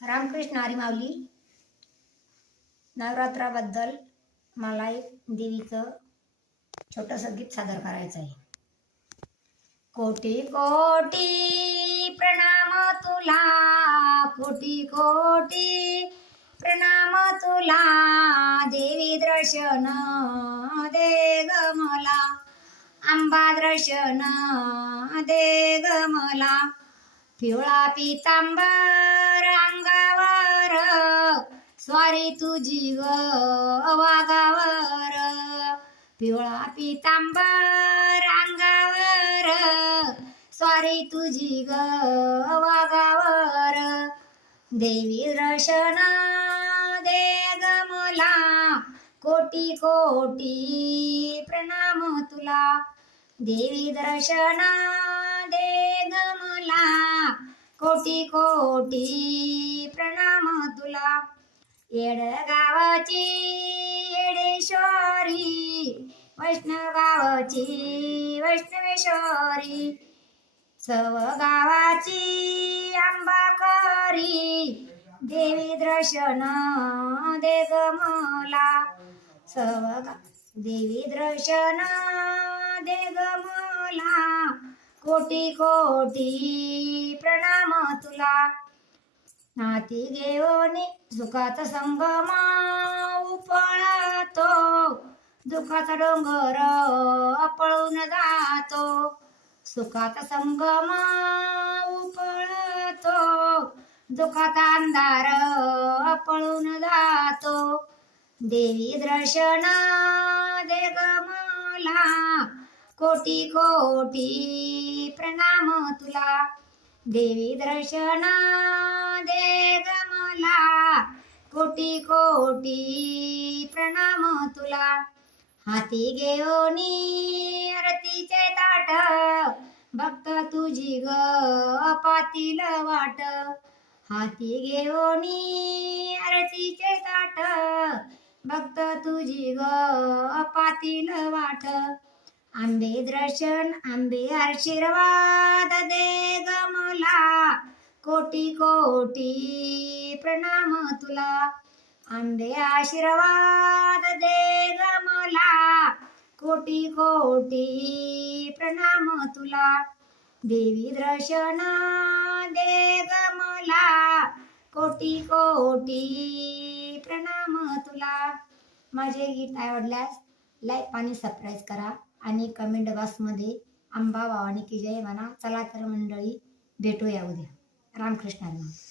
रामकृष्ण हरी माऊली. नवरात्राबद्दल मला एक देवीचं छोटंसं गीत सादर करायचं आहे. कोटी कोटी प्रणाम तुला, कोटी कोटी प्रणाम तुला, देवी दर्शन दे ग मला, अंबा दर्शन दे ग मला. पिवळा पितांबर अंगावर, स्वारी तुझी ग वाघावर. पिवळा पितांबर अंगावर, स्वारी तुझी ग वाघावर. देवी दर्शन दे ग मला, कोटी कोटी प्रणाम तुला. देवी दर्शन दे ग मला, कोटी कोटी प्रणाम तुला. येडगावची येडेश्वरी, वैष्णवगावची वैष्णवेश्वरी, सवगावाची अंबाकरी. देवी दर्शन दे ग मला, देवी दर्शन दे ग मला, कोटी कोटी प्रणाम तुला. नाती घेऊनी सुखाचा संगमा उपळतो, दुःखाचा डोंगर पळून जातो. सुखाचा संगमा उपळतो, दुःखाचा अंधार पळून जातो. देवी दर्शन दे ग मला, कोटी कोटी प्रणाम तुला. देवी दर्शन दे ग मला, कोटी कोटी प्रणाम तुला. हाती घेऊनी आरतीचे ताट, भक्त तुझी ग पातील वाट. हाती घेऊनी आरतीचे ताट, भक्त तुझी ग पातील वाट. आंबे दर्शन आंबे आशीर्वाद दे ग मला, कोटी कोटी प्रणाम तुला. आंबे आशीर्वाद दे ग मला, कोटी कोटी प्रणाम तुला. देवी दर्शन दे ग मला, कोटी कोटी प्रणाम तुला. माझे गीत आवडल्यास लाईक आणि सबस्क्राईब करा आणि कमेंट बॉक्समध्ये अंबा भवानी की जय म्हणा. चला तर मंडळी, भेटूया उद्या. रामकृष्ण हरी.